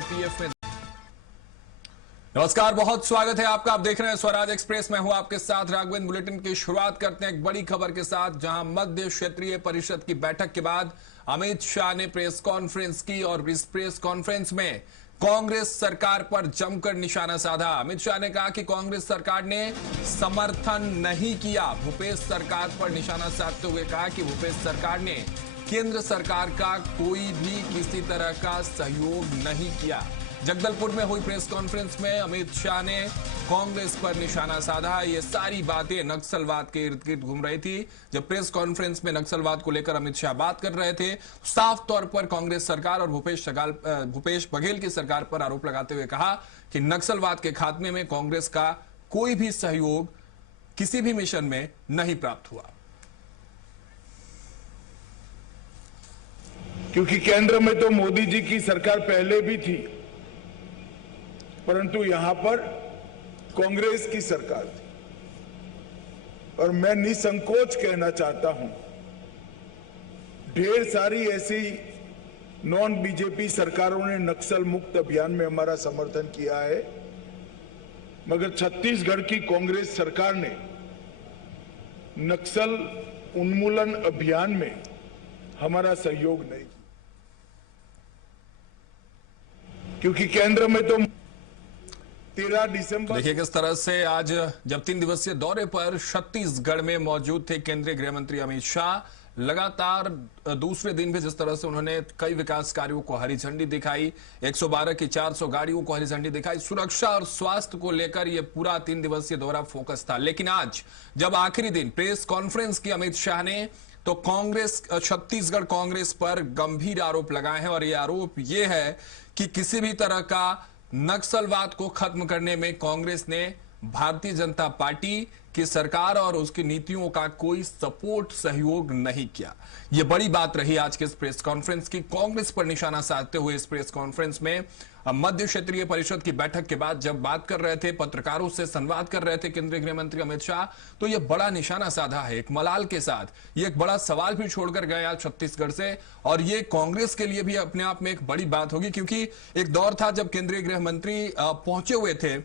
और पीएफ में। नमस्कार, बहुत स्वागत है आपका। आप देख रहे हैं स्वराज एक्सप्रेस। मैं हूं आपके साथ राघवेंद्र। बुलेटिन की शुरुआत करते हैं एक बड़ी खबर के साथ, जहां मध्य क्षेत्रीय परिषद की बैठक के बाद अमित शाह ने प्रेस कॉन्फ्रेंस की और इस प्रेस कॉन्फ्रेंस में कांग्रेस सरकार पर जमकर निशाना साधा। अमित शाह ने कहा कि कांग्रेस सरकार ने समर्थन नहीं किया। भूपेश सरकार पर निशाना साधते हुए कहा कि भूपेश सरकार ने केंद्र सरकार का कोई भी किसी तरह का सहयोग नहीं किया। जगदलपुर में हुई प्रेस कॉन्फ्रेंस में अमित शाह ने कांग्रेस पर निशाना साधा। ये सारी बातें नक्सलवाद के इर्द गिर्द घूम रही थी। जब प्रेस कॉन्फ्रेंस में नक्सलवाद को लेकर अमित शाह बात कर रहे थे, साफ तौर पर कांग्रेस सरकार और भूपेश बघेल की सरकार पर आरोप लगाते हुए कहा कि नक्सलवाद के खात्मे में कांग्रेस का कोई भी सहयोग किसी भी मिशन में नहीं प्राप्त हुआ। क्योंकि केंद्र में तो मोदी जी की सरकार पहले भी थी, परंतु यहां पर कांग्रेस की सरकार थी। और मैं निसंकोच कहना चाहता हूं, ढेर सारी ऐसी नॉन बीजेपी सरकारों ने नक्सल मुक्त अभियान में हमारा समर्थन किया है, मगर छत्तीसगढ़ की कांग्रेस सरकार ने नक्सल उन्मूलन अभियान में हमारा सहयोग नहीं किया। क्योंकि केंद्र में तो 13 दिसंबर देखिए किस तरह से आज जब 3 दिवसीय दौरे पर छत्तीसगढ़ में मौजूद थे केंद्रीय गृह मंत्री अमित शाह, लगातार दूसरे दिन भी जिस तरह से उन्होंने कई विकास कार्यों को हरी झंडी दिखाई, 112 की 400 गाड़ियों को हरी झंडी दिखाई। सुरक्षा और स्वास्थ्य को लेकर यह पूरा 3 दिवसीय दौरा फोकस था। लेकिन आज जब आखिरी दिन प्रेस कॉन्फ्रेंस की अमित शाह ने, तो कांग्रेस, छत्तीसगढ़ कांग्रेस पर गंभीर आरोप लगाए हैं। और यह आरोप यह है कि किसी भी तरह का नक्सलवाद को खत्म करने में कांग्रेस ने भारतीय जनता पार्टी की सरकार और उसकी नीतियों का कोई सपोर्ट, सहयोग नहीं किया। यह बड़ी बात रही आज के इस प्रेस कॉन्फ्रेंस की। कांग्रेस पर निशाना साधते हुए इस प्रेस कॉन्फ्रेंस में मध्य क्षेत्रीय परिषद की बैठक के बाद जब बात कर रहे थे, पत्रकारों से संवाद कर रहे थे केंद्रीय गृह मंत्री अमित शाह, तो यह बड़ा निशाना साधा है एक मलाल के साथ। ये एक बड़ा सवाल भी छोड़कर गए आज छत्तीसगढ़ से। और ये कांग्रेस के लिए भी अपने आप में एक बड़ी बात होगी, क्योंकि एक दौर था जब केंद्रीय गृह मंत्री पहुंचे हुए थे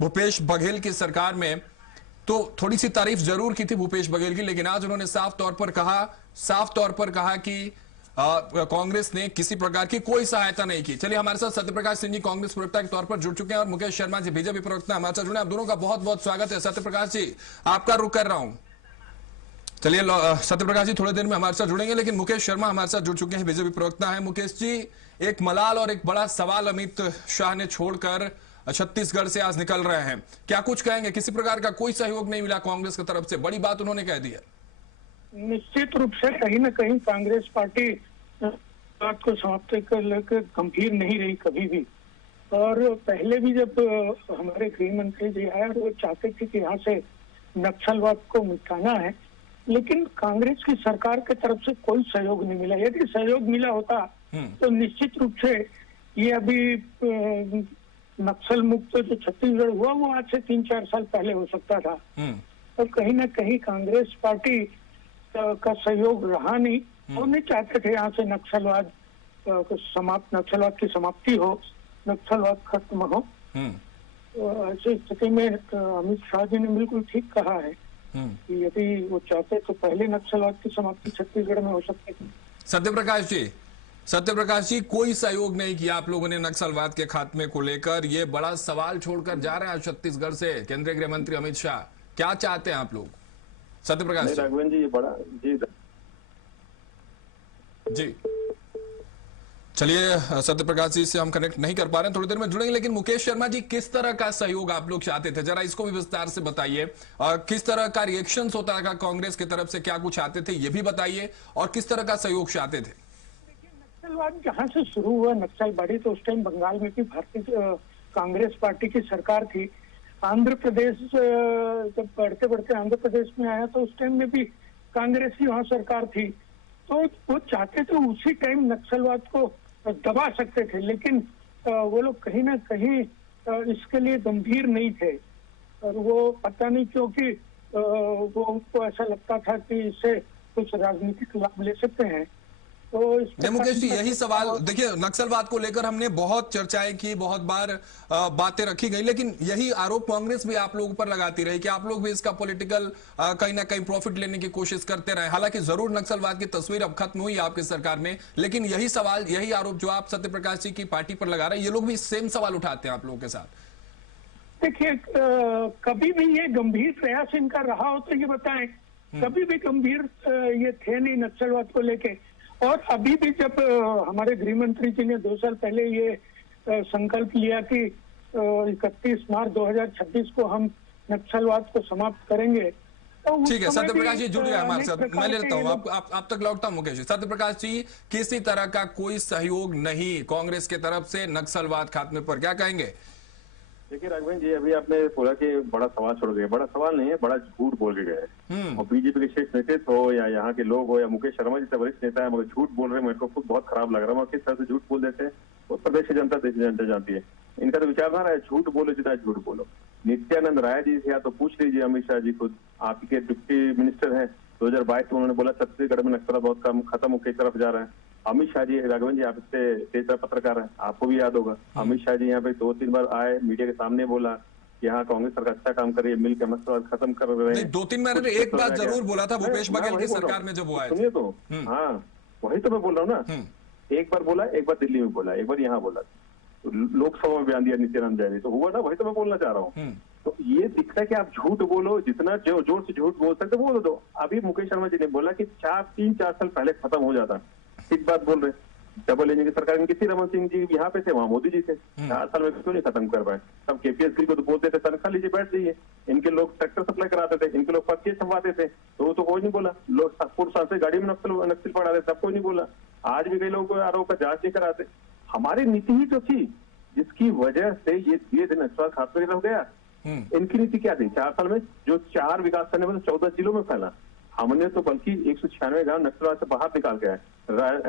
भूपेश बघेल की सरकार में, तो थोड़ी सी तारीफ जरूर की थी भूपेश बघेल की, लेकिन आज उन्होंने साफ तौर पर कहा कि कांग्रेस ने किसी प्रकार की कोई सहायता नहीं की। चलिए, हमारे साथ सत्यप्रकाश सिंह जी कांग्रेस प्रवक्ता के तौर पर जुड़ चुके हैं और मुकेश शर्मा जी बीजेपी प्रवक्ता हमारे साथ जुड़े। आप दोनों का बहुत बहुत स्वागत है। सत्यप्रकाश जी, आपका रुख कर रहा हूं। चलिए, सत्यप्रकाश जी थोड़ी देर में हमारे साथ जुड़ेंगे, लेकिन मुकेश शर्मा हमारे साथ जुड़ चुके हैं, बीजेपी प्रवक्ता है। मुकेश जी, एक मलाल और एक बड़ा सवाल अमित शाह ने छोड़कर छत्तीसगढ़ से आज निकल रहे हैं, क्या कुछ कहेंगे? किसी प्रकार का कोई सहयोग नहीं मिला कांग्रेस की तरफ से, बड़ी बात उन्होंने कह दी है। निश्चित रूप से कहीं न कहीं कांग्रेस पार्टी बात को समाप्त कर लेकर गंभीर नहीं रही कभी भी। और पहले भी जब हमारे गृह मंत्री जी आए, वो चाहते थे कि यहाँ से नक्सलवाद को मिटाना है, लेकिन कांग्रेस की सरकार की तरफ से कोई सहयोग नहीं मिला। यदि सहयोग मिला होता तो निश्चित रूप से ये अभी नक्सल मुक्त जो छत्तीसगढ़ हुआ वो आज से 3-4 साल पहले हो सकता था। और कहीं ना कहीं कांग्रेस पार्टी का सहयोग रहा नहीं। और नहीं चाहते थे यहाँ से नक्सलवाद नक्सलवाद की समाप्ति हो, नक्सलवाद खत्म हो। तो ऐसी स्थिति में अमित शाह जी ने बिल्कुल ठीक कहा है कि यदि वो चाहते तो पहले नक्सलवाद की समाप्ति छत्तीसगढ़ में हो सकती थी। सत्यप्रकाश जी, कोई सहयोग नहीं किया आप लोगों ने नक्सलवाद के खात्मे को लेकर। ये बड़ा सवाल छोड़कर जा रहे हैं छत्तीसगढ़ से केंद्रीय गृह मंत्री अमित शाह, क्या चाहते हैं आप लोग? सत्यप्रकाश जी। राघवेंद्र जी, ये बड़ा जी चलिए, सत्यप्रकाश जी से हम कनेक्ट नहीं कर पा रहे हैं, थोड़ी देर में जुड़ेंगे। लेकिन मुकेश शर्मा जी, किस तरह का सहयोग आप लोग चाहते थे, जरा इसको भी विस्तार से बताइए। किस तरह का रिएक्शन होता है कांग्रेस की तरफ से, क्या कुछ चाहते थे ये भी बताइए, और किस तरह का सहयोग चाहते थे? नक्सलवाद जहाँ से शुरू हुआ, नक्सलबाड़ी, तो उस टाइम बंगाल में भी भारतीय कांग्रेस पार्टी की सरकार थी। आंध्र प्रदेश जब बढ़ते बढ़ते आंध्र प्रदेश में आया तो उस टाइम में भी कांग्रेस की वहाँ सरकार थी। तो वो चाहते थे उसी टाइम नक्सलवाद को दबा सकते थे, लेकिन वो लोग कहीं ना कहीं इसके लिए गंभीर नहीं थे। और वो पता नहीं क्योंकि वो उनको ऐसा लगता था कि इससे कुछ राजनीतिक लाभ ले सकते हैं। तो इसके मुकेश जी, साथ- यही सवाल देखिए, नक्सलवाद को लेकर हमने बहुत चर्चाएं की, बहुत बार बातें रखी गई, लेकिन यही आरोप कांग्रेस भी आप लोगों पर लगाती रही कि आप लोग भी इसका पॉलिटिकल कहीं ना कहीं प्रॉफिट लेने की कोशिश करते रहे। हालांकि जरूर नक्सलवाद की तस्वीर अब खत्म हुई आपकी सरकार में, लेकिन यही सवाल, यही आरोप जो आप सत्यप्रकाश जी की पार्टी पर लगा रहे हैं, ये लोग भी सेम सवाल उठाते हैं आप लोगों के साथ। देखिए, कभी भी ये गंभीर प्रयास इनका रहा हो तो ये बताएं। कभी भी गंभीर ये थे नहीं नक्सलवाद को लेके। और अभी भी जब हमारे गृह मंत्री जी ने 2 साल पहले ये संकल्प लिया कि 31 मार्च 2026 को हम नक्सलवाद को समाप्त करेंगे, तो उस ठीक है, समय सत्यप्रकाश भी जी जुड़ गए हमारे अनेक साथ, प्रकार मैं के लेता हूँ ये लोग- आप तक लौटता हूँ मुकेश जी। सत्यप्रकाश जी, किसी तरह का कोई सहयोग नहीं कांग्रेस की तरफ से नक्सलवाद खात्मे पर, क्या कहेंगे? देखिए राघवेंद्र जी, अभी आपने बोला कि बड़ा सवाल छोड़ गए। बड़ा सवाल नहीं है, बड़ा झूठ बोल के गए। और बीजेपी के शीर्ष नेतृत्व हो या यहाँ के लोग हो या मुकेश शर्मा जैसे वरिष्ठ नेता है, मगर झूठ बोल रहे हैं, मेरे को खुद बहुत खराब लग रहा है। किस तरह से झूठ बोल देते हैं वो प्रदेश की जनता, देश की जनता जानती है। इनका तो विचारधारा है झूठ बोलो जितना झूठ बोलो। नित्यानंद राय जी से या तो पूछ लीजिए, अमित शाह जी खुद आपके डिप्टी मिनिस्टर हैं, 2022 में उन्होंने बोला छत्तीसगढ़ में नक्सल बहुत कम खत्म होकर तरफ जा रहा है। अमित शाह जी, राघवेंद्र जी आप इससे तेज पत्रकार हैं, आपको भी याद होगा, अमित शाह जी यहाँ पे 2-3 बार आए, मीडिया के सामने बोला यहाँ कांग्रेस सरकार अच्छा काम कर रही है, मिलकर नक्सलवाद खत्म कर रहे हैं। 2-3 महीने में एक बात जरूर बोला था भूपेश बघेल की सरकार में जब वो आए थे। सुनिए तो, हाँ वही तो मैं बोल रहा हूँ ना। एक बार बोला, एक बार दिल्ली में बोला, एक बार यहाँ बोला, तो लोकसभा में बयान दिया नित्यानंद राय, तो हुआ ना, वही तो मैं बोलना चाह रहा हूँ। तो ये दिखता है कि आप झूठ बोलो, जितना जोर से झूठ बोल सकते बोल दो। अभी मुकेश शर्मा जी ने बोला कि 3-4 साल पहले खत्म हो जाता, ठीक बात बोल रहे। डबल इंजन की सरकार में किसी रमन सिंह जी यहाँ पे थे, वहां मोदी जी थे, 4 साल में क्यों नहीं खत्म कर पाए? सब केपीएससी को तो बोलते थे तनख्वाह लीजिए बैठ जाइए, इनके लोग ट्रैक्टर सप्लाई कराते थे, इनके लोग पर्चे छपवाते थे, तो कोई नहीं बोला। लोग से गाड़ी में नक्सल पड़ा तब कोई नहीं बोला। आज भी कई लोगों को आरोप का जांच नहीं कराते। हमारी नीति ही तो थी जिसकी वजह से ये धीरे धीरे नक्सल खात्मे हो गया। इनकी नीति क्या थी 4 साल में? जो 4 विकास करने में 14 जिलों में फैला, हमने तो बल्कि 196 गांव नक्सलवाद से बाहर निकाल के आए।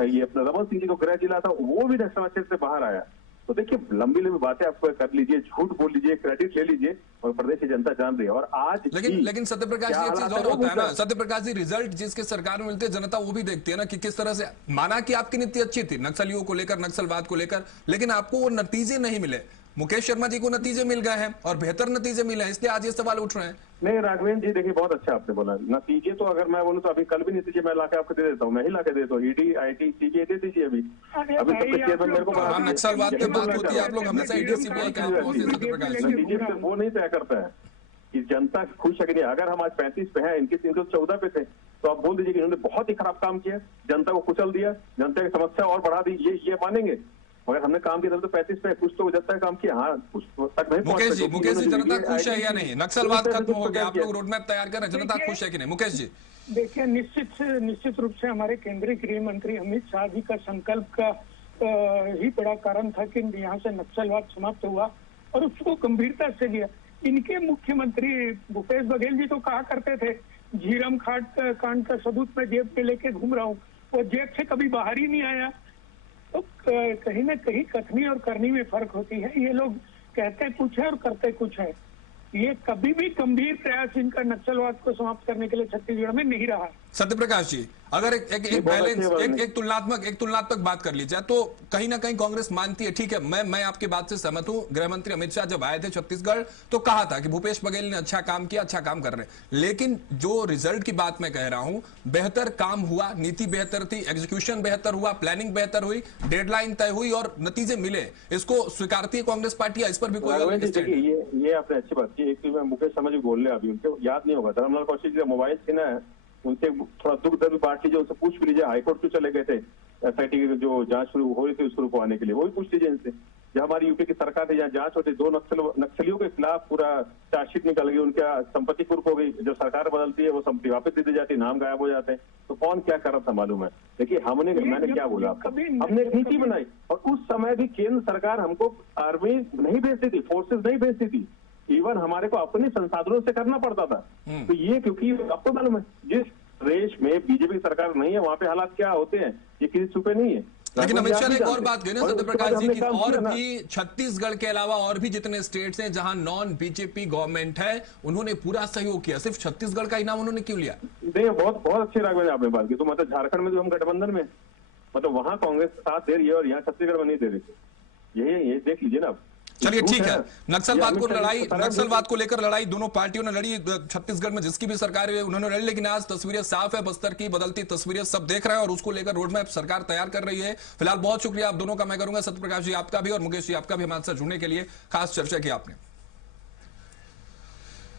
ये अपना रमन सिंह जी को गृह जिला था, वो भी नक्सलवाद क्षेत्र से बाहर आया। तो देखिए, लंबी लंबी बातें आप कर लीजिए, झूठ बोल लीजिए, क्रेडिट ले लीजिए, और प्रदेश की जनता जान रही है। और आज लेकिन सत्यप्रकाश जी, एक चीज और होता है ना सत्यप्रकाश जी, रिजल्ट जिसके सरकार में मिलते हैं जनता वो भी देखती है ना कि किस तरह से, माना कि आपकी नीति अच्छी थी नक्सलियों को लेकर, नक्सलवाद को लेकर, लेकिन आपको वो नतीजे नहीं मिले। मुकेश शर्मा जी को नतीजे मिल गए हैं और बेहतर नतीजे मिले हैं, इसलिए आज ये सवाल उठ रहे हैं। नहीं राघवेंद्र जी, देखिए बहुत अच्छा आपने बोला। नतीजे तो अगर मैं बोलूं तो अभी कल भी नतीजे मैं लाके आपको दे देता हूँ, मैं ही लाके देता हूँ। ईडी, आईटी, सीबीआई दे दीजिए अभी सबके चेयरमैन मेरे को। नक्सलवाद की बात होती है, आप लोग हमेशा ईडी, सीबीआई का नतीजे से वो नहीं तय करता है कि जनता खुश है कि नहीं। अगर हम आज 35 पे हैं, इनके 14 पे थे, तो आप बोल दीजिए कि इन्होंने बहुत ही खराब काम किया, जनता को कुचल दिया, जनता की समस्या और बढ़ा दी, ये मानेंगे? मगर हमने काम किया तो 35 पे, कुछ तो जनता काम किया। हाँ, कुछ तक नहीं। मुकेश जी, जनता खुश है या नहीं? नक्सलवाद खत्म हो गया, आप लोग रोड मैप तैयार कर रहे हैं, जनता खुश है कि नहीं? मुकेश जी देखिए, निश्चित रूप से हमारे केंद्रीय गृह मंत्री अमित शाह जी का संकल्प का ही बड़ा कारण था कि यहाँ से नक्सलवाद समाप्त हुआ, और उसको गंभीरता से लिया। इनके मुख्यमंत्री भूपेश बघेल जी तो कहा करते थे, झीरम कांड का सबूत मैं जेब में लेके घूम रहा हूँ, वो जेब से कभी बाहर ही नहीं आया। तो कहीं ना कहीं कथनी और करनी में फर्क होती है। ये लोग कहते कुछ है और करते कुछ है। ये कभी भी गंभीर प्रयास इनका नक्सलवाद को समाप्त करने के लिए छत्तीसगढ़ में नहीं रहा। सत्यप्रकाश जी, अगर एक बैलेंस, एक तुलनात्मक बात कर ली जाए तो कहीं ना कहीं कांग्रेस मानती है, ठीक है, मैं आपकी बात से सहमत हूं। गृह मंत्री अमित शाह जब आए थे छत्तीसगढ़ तो कहा था कि भूपेश बघेल ने अच्छा काम किया, अच्छा काम कर रहे हैं, लेकिन जो रिजल्ट की बात मैं कह रहा हूं, बेहतर काम हुआ, नीति बेहतर थी, एग्जीक्यूशन बेहतर हुआ, प्लानिंग बेहतर हुई, डेडलाइन तय हुई और नतीजे मिले, इसको स्वीकारती है कांग्रेस पार्टी या इस पर भी कोई? ये आपने अच्छी बात की। एक तो मुकेश शर्मा जी बोल रहे, अभी उनको याद नहीं होगा, धर्मलाल कौशिक जी मोबाइल से ना, उनसे थोड़ा दुख दर्द बांट लीजिए, उनसे पूछ भी लीजिए हाईकोर्ट क्यों चले गए थे एसआईटी की जो जांच शुरू हो रही थी उसको रुकवाने के लिए, वो भी पूछ लीजिए इनसे। जब हमारी यूपी की सरकार थी, जहाँ जांच होती, 2 नक्सलियों के खिलाफ पूरा चार्जशीट निकल गई, उनका संपत्ति कुर्क हो गई। जब सरकार बदलती है वो संपत्ति वापस दे दी जाती है, नाम गायब हो जाते हैं। तो कौन क्या कर रहा था मालूम है? देखिए, मैंने क्या बोला आपको, हमने नीति बनाई, और उस समय भी केंद्र सरकार हमको आर्मी नहीं भेजती थी, फोर्सेज नहीं भेजती थी, इवन हमारे को अपने संसाधनों से करना पड़ता था। तो ये क्योंकि आपको मालूम है जिस देश में बीजेपी सरकार नहीं है वहां पे हालात क्या होते हैं, ये किसी छुपे नहीं है। लेकिन अमित शाह ने एक और बात कही ना सत्यप्रकाश जी की, और भी छत्तीसगढ़ के अलावा और भी जितने स्टेट्स हैं जहां नॉन बीजेपी गवर्नमेंट है, उन्होंने पूरा सहयोग किया, सिर्फ छत्तीसगढ़ का ही नाम उन्होंने क्यों लिया? नहीं, बहुत अच्छी राघवेंद्र आपने बात की। तो मतलब झारखंड में जो हम गठबंधन में, मतलब वहां कांग्रेस साथ दे रही है और यहाँ छत्तीसगढ़ में नहीं दे रही थी। ये देख लीजिए ना। चलिए ठीक है, नक्सलवाद को लड़ाई, ये नक्सलवाद को लेकर लड़ाई दोनों पार्टियों ने लड़ी, छत्तीसगढ़ में जिसकी भी सरकार है उन्होंने लड़ी, लेकिन आज तस्वीरें साफ है, बस्तर की बदलती तस्वीरें सब देख रहे हैं और उसको लेकर रोड मैप सरकार तैयार कर रही है। फिलहाल बहुत शुक्रिया आप दोनों का मैं करूंगा, सत्यप्रकाश जी आपका भी और मुकेश जी आपका भी हमारे साथ जुड़ने के लिए, खास चर्चा की आपने।